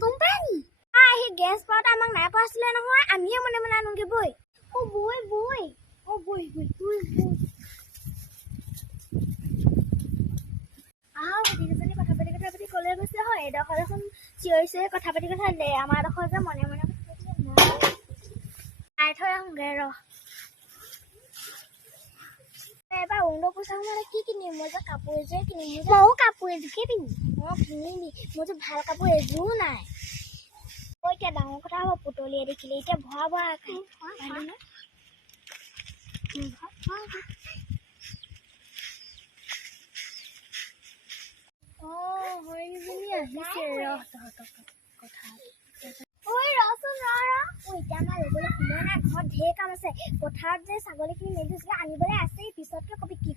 গম পাই নি সেই গেছ পাওঁতে আমাক নাই কোৱা আছিলে নহয় আমিয়ে মনে মনে আনোগে বৈ বৈ বৈ বৈ বৈ বৈ গোটেইকেইজনী কথা পাতি কলে গৈছে হয় এডোখৰ এখন চিঞৰি কথা পাতি কথা দে আমাৰ এডোখৰ যে মনে মনে খাই থৈ আহোঁগে ৰ এবাৰ অৰুণৰ পইচা মানে কি কিনিম মই যে কাপোৰ এযোৰ কিনিম ময়ো কাপোৰ এযোৰকে পিন্ধিম মই কিনিবি মোৰ যে ভাল কাপোৰ এযোৰো নাই এতিয়া ডাঙৰ কথা হ'ব পুতলিয়ে দেখিলে এতিয়া ভৰা হৰিণীজনী আহিছে কথা এতিয়া আমাৰ ল'বলৈ সময় নাই ঘৰত ঢেৰ কাম আছে পথাৰত যে ছাগলীখিনি মেলি থৈছিলে আনিবলৈ আছেই পিছতকে কবি কি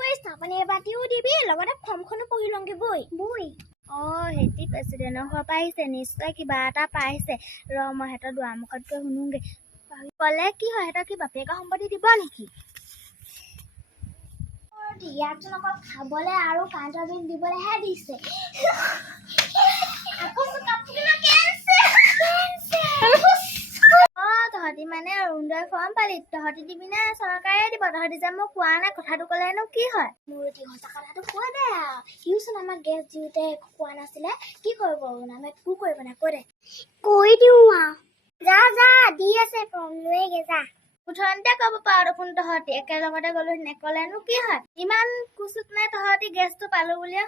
বৈ চাপানী এবাতিও দিবি লগতে ফৰ্মখনো পঢ়ি লওঁগে বৈ সেতি প্ৰেচিডেণ্টৰ ঘৰৰ পৰা আহিছে নিশ্চয় কিবা এটা পাইছে ৰ মই সিহঁতৰ দুৱাৰমুখত গৈ শুনোগে ক'লে কি হয় সিহঁতৰ কি বাপেকৰ সম্পত্তি দিব নেকি ইয়াতচোন অকল খাবলৈ আৰু কাৰেণ্টৰ বিল দিবলৈহে দিছে তহঁতি মানে অৰুণোদয় ফৰ্ম পালি তহঁতি দিবি নে চৰকাৰে দিব তহঁতি যে মোক কোৱা নাই কথাটো ক'লেনো কি হয় মোৰ সঁচা কথাটো কোৱা দে সিওচোন আমাক গেছ দিওঁতে কোৱা নাছিলে কি কৰিব অৰুণামে একো কৰিব নাই কৈ দে কৈ দিওঁ যা দি আছে ফৰ্ম লৈগে যা উঠনতে ক'ব পাৰ দেখোন তহঁতি একেলগতে গ'লো নেকলেনো কি হয় ইমান কুচুত নাই তহঁতি গেছটো পালো বুলিয়ে